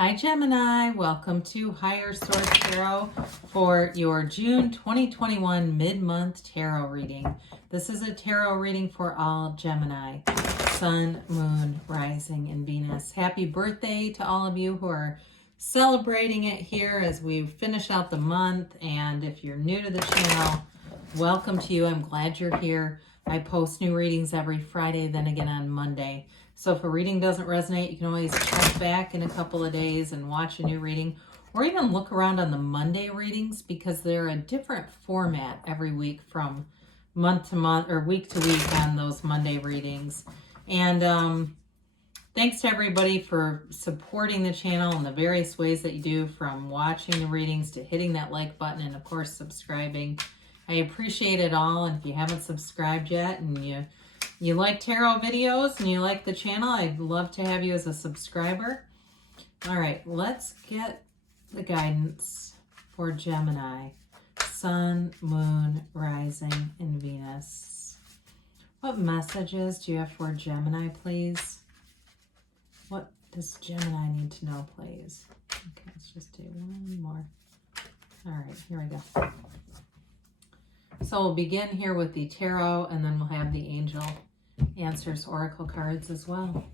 Hi Gemini, welcome to Higher Source Tarot for your June 2021 mid-month tarot reading. This is a tarot reading for all Gemini, Sun, Moon, Rising, and Venus. Happy birthday to all of you who are celebrating it here as we finish out the month. And if you're new to the channel, welcome to you. I'm glad you're here. I post new readings every Friday, then again on Monday. So if a reading doesn't resonate, you can always check back in a couple of days and watch a new reading, or even look around on the Monday readings because they're a different format every week from month to month or week to week on those Monday readings. And thanks to everybody for supporting the channel in the various ways that you do, from watching the readings to hitting that like button and of course subscribing. I appreciate it all. And if you haven't subscribed yet and you like tarot videos and you like the channel, I'd love to have you as a subscriber. All right, let's get the guidance for Gemini, Sun, Moon, Rising, and Venus. What messages do you have for Gemini, please? What does Gemini need to know, please? Okay, let's just do one more. All right, here we go. So we'll begin here with the tarot, and then we'll have the angel answers oracle cards as well.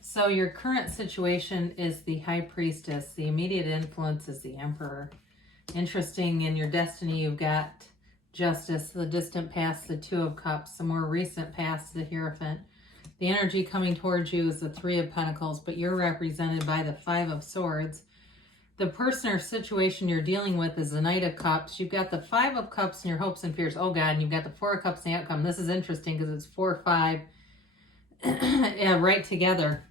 So your current situation is the High Priestess. The immediate influence is the Emperor. Interesting, in your destiny you've got Justice, the distant past, the Two of Cups, the more recent past, the Hierophant. The energy coming towards you is the Three of Pentacles, but you're represented by the Five of Swords. The person or situation you're dealing with is the Knight of Cups. You've got the Five of Cups and your hopes and fears. Oh God, and you've got the Four of Cups and the outcome. This is interesting because it's 4, 5 yeah, right together.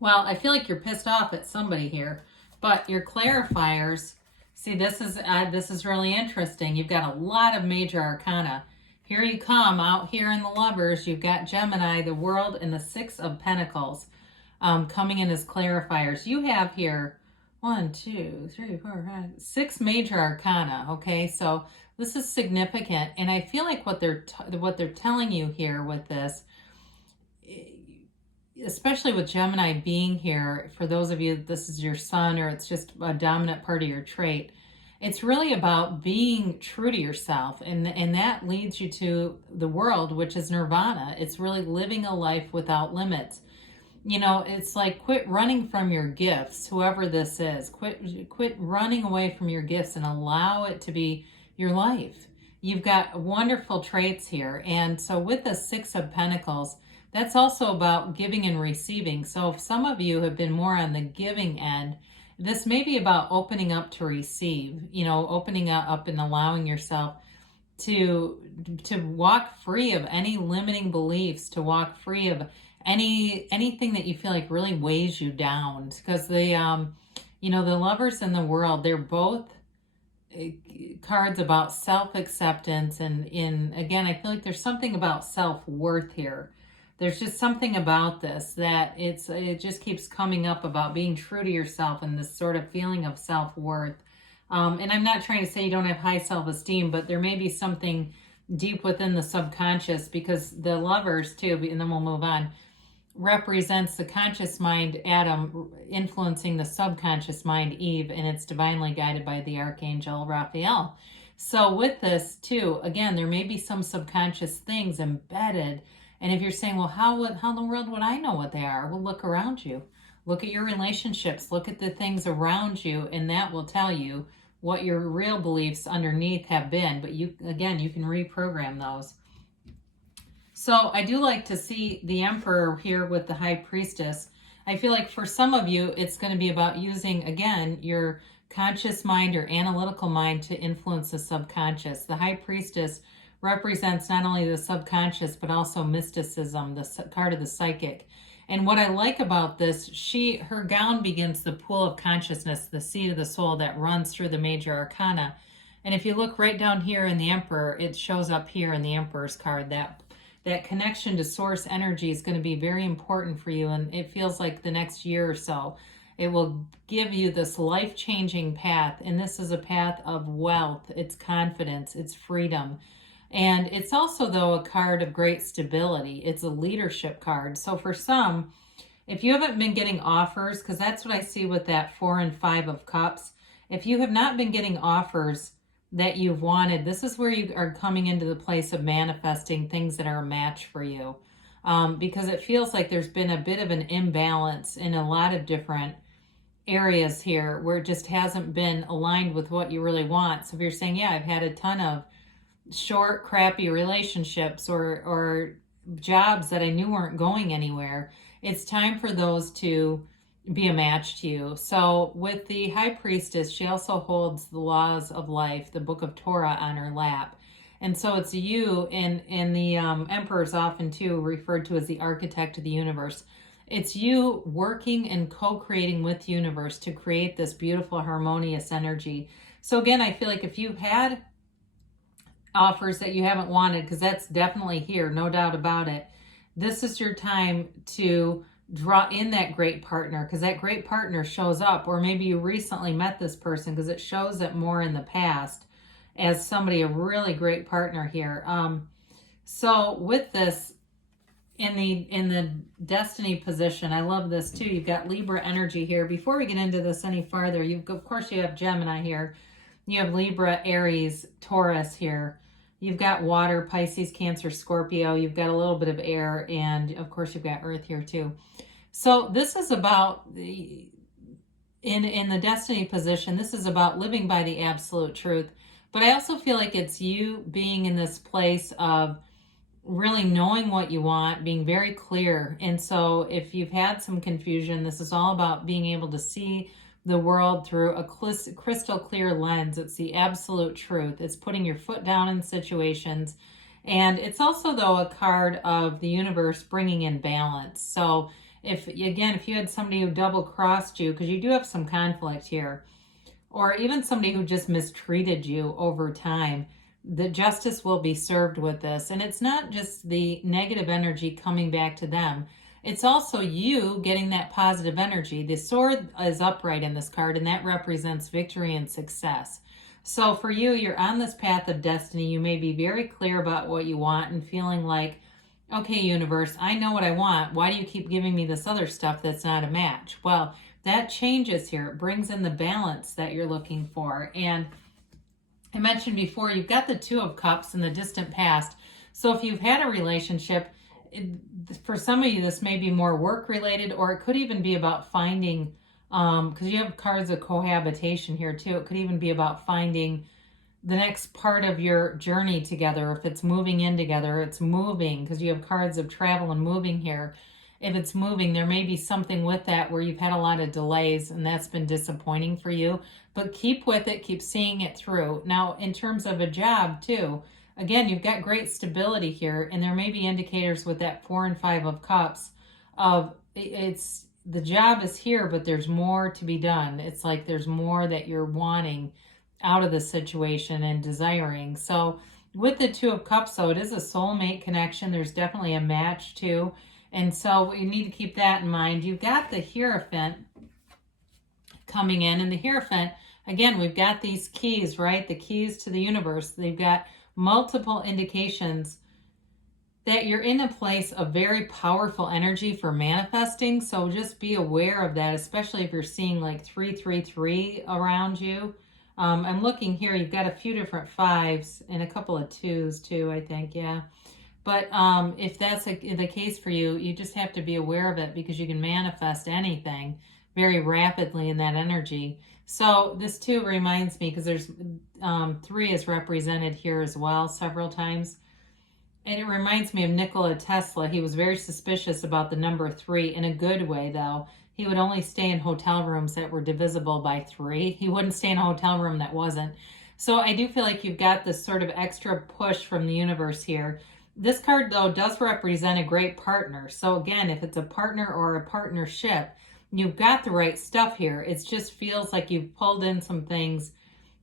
Well, I feel like you're pissed off at somebody here, but your clarifiers, see, this is really interesting. You've got a lot of major arcana. Here you come out here in the Lovers. You've got Gemini, the World, and the Six of Pentacles coming in as clarifiers. You have here 1, 2, 3, 4, 5, 6 major arcana. Okay, so this is significant, and I feel like what they're telling you here with this, especially with Gemini being here, for those of you this is your sun or it's just a dominant part of your trait, it's really about being true to yourself, and that leads you to the world, which is nirvana. It's really living a life without limits. You know, it's like quit running from your gifts, whoever this is. Quit running away from your gifts and allow it to be your life. You've got wonderful traits here. And so with the Six of Pentacles, that's also about giving and receiving. So if some of you have been more on the giving end, this may be about opening up to receive, you know, opening up and allowing yourself to walk free of any limiting beliefs, to walk free of anything that you feel like really weighs you down. Because the you know, the Lovers and the World, they're both cards about self-acceptance, and again, I feel like there's something about self-worth here. There's just something about this that it just keeps coming up about being true to yourself and this sort of feeling of self-worth. And I'm not trying to say you don't have high self-esteem, but there may be something deep within the subconscious, because the Lovers too, and then we'll move on, represents the conscious mind, Adam, influencing the subconscious mind, Eve, and it's divinely guided by the Archangel Raphael. So with this too, again, there may be some subconscious things embedded. And if you're saying, well, how in the world would I know what they are? Well, look around you. Look at your relationships. Look at the things around you, and that will tell you what your real beliefs underneath have been. But you can reprogram those. So I do like to see the Emperor here with the High Priestess. I feel like for some of you, it's going to be about using, again, your conscious mind or analytical mind to influence the subconscious. The High Priestess represents not only the subconscious, but also mysticism, the card of the psychic. And what I like about this, her gown begins the pool of consciousness, the seat of the soul that runs through the major arcana. And if you look right down here in the Emperor, it shows up here in the Emperor's card. That connection to source energy is going to be very important for you. And it feels like the next year or so, it will give you this life-changing path. And this is a path of wealth. It's confidence. It's freedom. And it's also, though, a card of great stability. It's a leadership card. So for some, If you haven't been getting offers, because that's what I see with that 4 and 5 of Cups, if you have not been getting offers that you've wanted, this is where you are coming into the place of manifesting things that are a match for you. Because it feels like there's been a bit of an imbalance in a lot of different areas here where it just hasn't been aligned with what you really want. So if you're saying, yeah, I've had a ton of short, crappy relationships or jobs that I knew weren't going anywhere, it's time for those to be a match to you. So with the High Priestess, she also holds the laws of life, the book of Torah, on her lap. And so it's you, and the Emperor is often too referred to as the architect of the universe. It's you working and co-creating with the universe to create this beautiful, harmonious energy. So again, I feel like if you've had offers that you haven't wanted, because that's definitely here, no doubt about it, this is your time to draw in that great partner, because that great partner shows up. Or maybe you recently met this person, because it shows it more in the past as somebody, a really great partner here. So with this, in the destiny position, I love this too. You've got Libra energy here. Before we get into this any farther, of course you have Gemini here. You have Libra, Aries, Taurus here. You've got water, Pisces, Cancer, Scorpio. You've got a little bit of air, and of course you've got Earth here too. So this is about in the destiny position, this is about living by the absolute truth. But I also feel like it's you being in this place of really knowing what you want, being very clear. And so if you've had some confusion, this is all about being able to see the world through a crystal clear lens. It's the absolute truth. It's putting your foot down in situations. And it's also, though, a card of the universe bringing in balance. So if you had somebody who double crossed you, because you do have some conflict here, or even somebody who just mistreated you over time, the justice will be served with this. And it's not just the negative energy coming back to them. It's also you getting that positive energy. The sword is upright in this card, and that represents victory and success. So for you, you're on this path of destiny. You may be very clear about what you want and feeling like, okay, universe, I know what I want. Why do you keep giving me this other stuff that's not a match? Well, that changes here. It brings in the balance that you're looking for. And I mentioned before, you've got the Two of Cups in the distant past. So if you've had a relationship, for some of you, this may be more work related, or it could even be about finding, because you have cards of cohabitation here too. It could even be about finding the next part of your journey together. If it's moving in together, it's moving, because you have cards of travel and moving here. If it's moving, there may be something with that where you've had a lot of delays, and that's been disappointing for you. But keep with it, keep seeing it through. Now, in terms of a job too, again, you've got great stability here, and there may be indicators with that 4 and 5 of Cups of the job is here, but there's more to be done. It's like there's more that you're wanting out of the situation and desiring. So with the Two of Cups, though, it is a soulmate connection. There's definitely a match too. And so you need to keep that in mind. You've got the Hierophant coming in, and the Hierophant, again, we've got these keys, right? The keys to the universe. They've got multiple indications that you're in a place of very powerful energy for manifesting. So just be aware of that, especially if you're seeing like 333 around you. I'm looking here, you've got a few different 5s and a couple of 2s too, I think, yeah. But if that's the case for you, you just have to be aware of it, because you can manifest anything very rapidly in that energy. So this too reminds me, because there's 3 is represented here as well several times. And it reminds me of Nikola Tesla. He was very suspicious about the number 3 in a good way, though. He would only stay in hotel rooms that were divisible by 3. He wouldn't stay in a hotel room that wasn't. So I do feel like you've got this sort of extra push from the universe here. This card, though, does represent a great partner. So again, if it's a partner or a partnership, you've got the right stuff here. It just feels like you've pulled in some things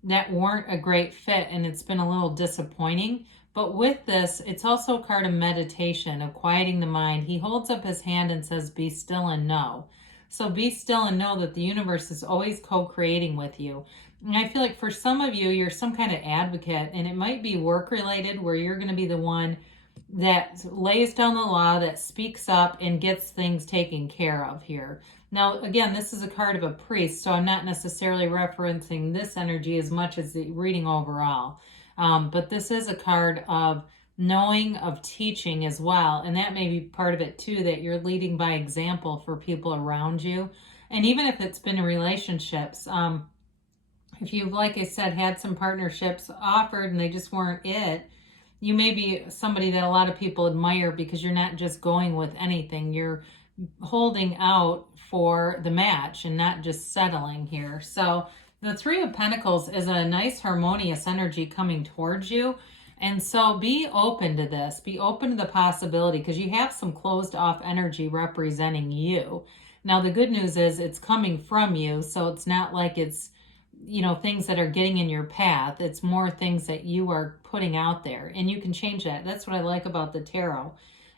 that weren't a great fit, and it's been a little disappointing. But with this, it's also a card of meditation, of quieting the mind. He holds up his hand and says, be still and know. So be still and know that the universe is always co-creating with you. And I feel like for some of you, you're some kind of advocate, and it might be work related, where you're going to be the one that lays down the law, that speaks up and gets things taken care of here. Now, again, this is a card of a priest, so I'm not necessarily referencing this energy as much as the reading overall. But this is a card of knowing, of teaching as well. And that may be part of it too, that you're leading by example for people around you. And even if it's been in relationships, if you've, like I said, had some partnerships offered and they just weren't it, you may be somebody that a lot of people admire because you're not just going with anything. You're holding out for the match and not just settling here. So the Three of Pentacles is a nice harmonious energy coming towards you. And so be open to this. Be open to the possibility, because you have some closed off energy representing you. Now, the good news is it's coming from you. So it's not like it's, you know, things that are getting in your path. It's more things that you are putting out there, and you can change that. That's what I like about the tarot.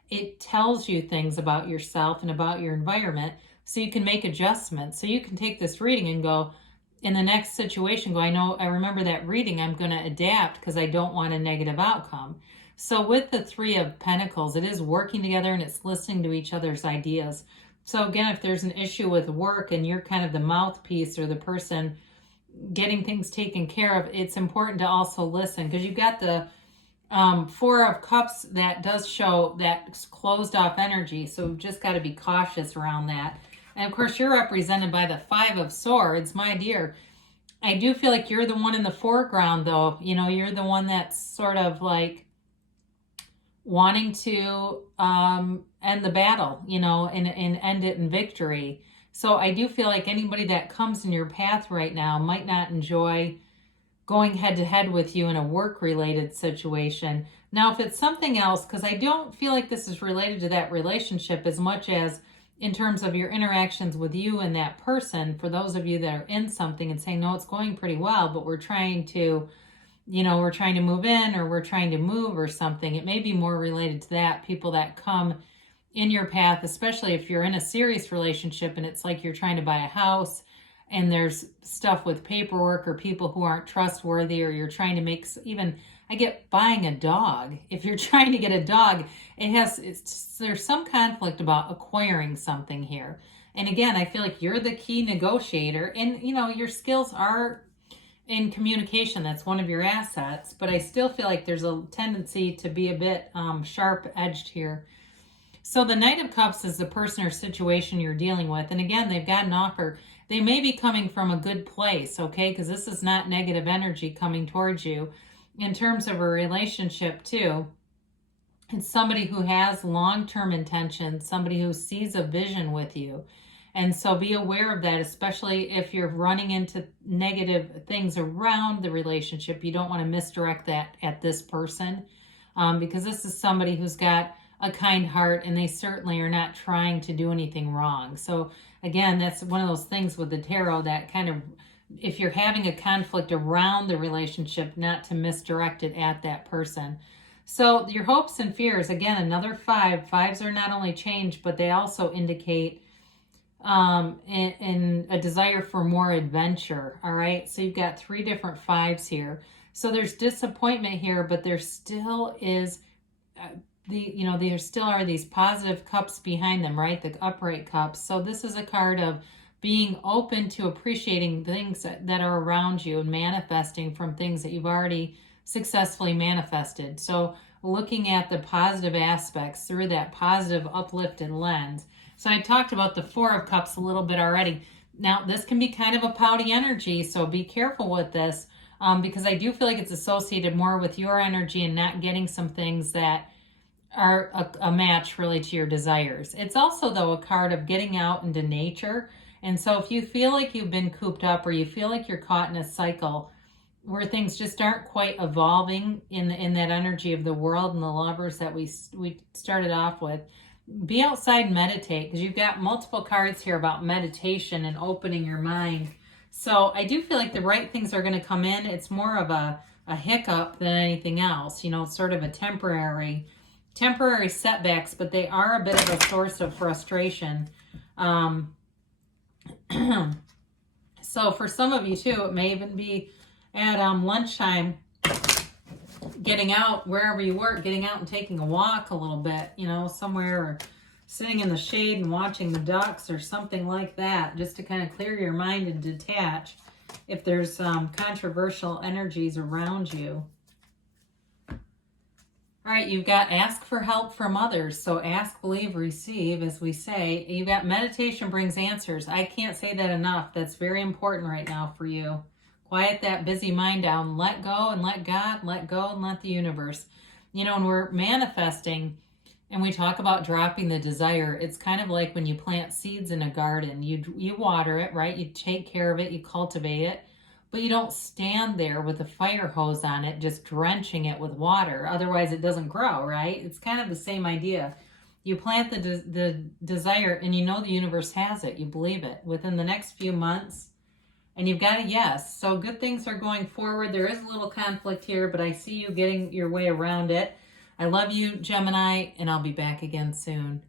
It tells you things about yourself and about your environment, so you can make adjustments. So you can take this reading and go, in the next situation, go, I remember that reading, I'm going to adapt because I don't want a negative outcome. So with the Three of Pentacles, it is working together and it's listening to each other's ideas. So again, if there's an issue with work and you're kind of the mouthpiece or the person getting things taken care of, it's important to also listen, because you've got the Four of Cups that does show that closed off energy. So we've just got to be cautious around that. And of course, you're represented by the Five of Swords. My dear, I do feel like you're the one in the foreground, though. You know, you're the one that's sort of like wanting to end the battle, you know, and end it in victory. So I do feel like anybody that comes in your path right now might not enjoy going head to head with you in a work-related situation. Now, if it's something else, because I don't feel like this is related to that relationship as much as in terms of your interactions with you and that person, for those of you that are in something and saying, no, it's going pretty well, but we're trying to, you know, we're trying to move in or we're trying to move or something. It may be more related to that, people that come in your path, especially if you're in a serious relationship and it's like you're trying to buy a house and there's stuff with paperwork or people who aren't trustworthy, or you're trying to make, even I get buying a dog. If you're trying to get a dog, there's some conflict about acquiring something here. And again, I feel like you're the key negotiator, and you know, your skills are in communication. That's one of your assets, but I still feel like there's a tendency to be a bit sharp-edged here. So the Knight of Cups is the person or situation you're dealing with. And again, they've got an offer. They may be coming from a good place, okay? Because this is not negative energy coming towards you. In terms of a relationship too, it's somebody who has long-term intentions, somebody who sees a vision with you. And so be aware of that, especially if you're running into negative things around the relationship. You don't want to misdirect that at this person, because this is somebody who's got a kind heart and they certainly are not trying to do anything wrong. So again, that's one of those things with the tarot that kind of, if you're having a conflict around the relationship, not to misdirect it at that person. So your hopes and fears, again, another five. Fives are not only change, but they also indicate in a desire for more adventure. All right. So you've got three different fives here. So there's disappointment here, but there still is there still are these positive cups behind them, right? The upright cups. So this is a card of being open to appreciating things that are around you and manifesting from things that you've already successfully manifested. So looking at the positive aspects through that positive uplifted lens. So I talked about the Four of Cups a little bit already. Now, this can be kind of a pouty energy, so be careful with this, because I do feel like it's associated more with your energy and not getting some things that are a match really to your desires. It's also, though, a card of getting out into nature. And so if you feel like you've been cooped up, or you feel like you're caught in a cycle where things just aren't quite evolving in that energy of the world and the lovers that we started off with, be outside and meditate, because you've got multiple cards here about meditation and opening your mind. So I do feel like the right things are going to come in. It's more of a hiccup than anything else, you know, sort of a temporary setbacks, but they are a bit of a source of frustration. So for some of you too, it may even be at lunchtime getting out wherever you work, getting out and taking a walk a little bit, you know, somewhere, or sitting in the shade and watching the ducks or something like that, just to kind of clear your mind and detach if there's controversial energies around you. All right, you've got ask for help from others. So ask, believe, receive, as we say. You've got meditation brings answers. I can't say that enough. That's very important right now for you. Quiet that busy mind down. Let go and let God. Let go and let the universe. You know, when we're manifesting and we talk about dropping the desire, it's kind of like when you plant seeds in a garden. You water it, right? You take care of it. You cultivate it. But you don't stand there with a fire hose on it, just drenching it with water. Otherwise, it doesn't grow, right? It's kind of the same idea. You plant the desire, and you know the universe has it. You believe it within the next few months, and you've got a yes. So good things are going forward. There is a little conflict here, but I see you getting your way around it. I love you, Gemini, and I'll be back again soon.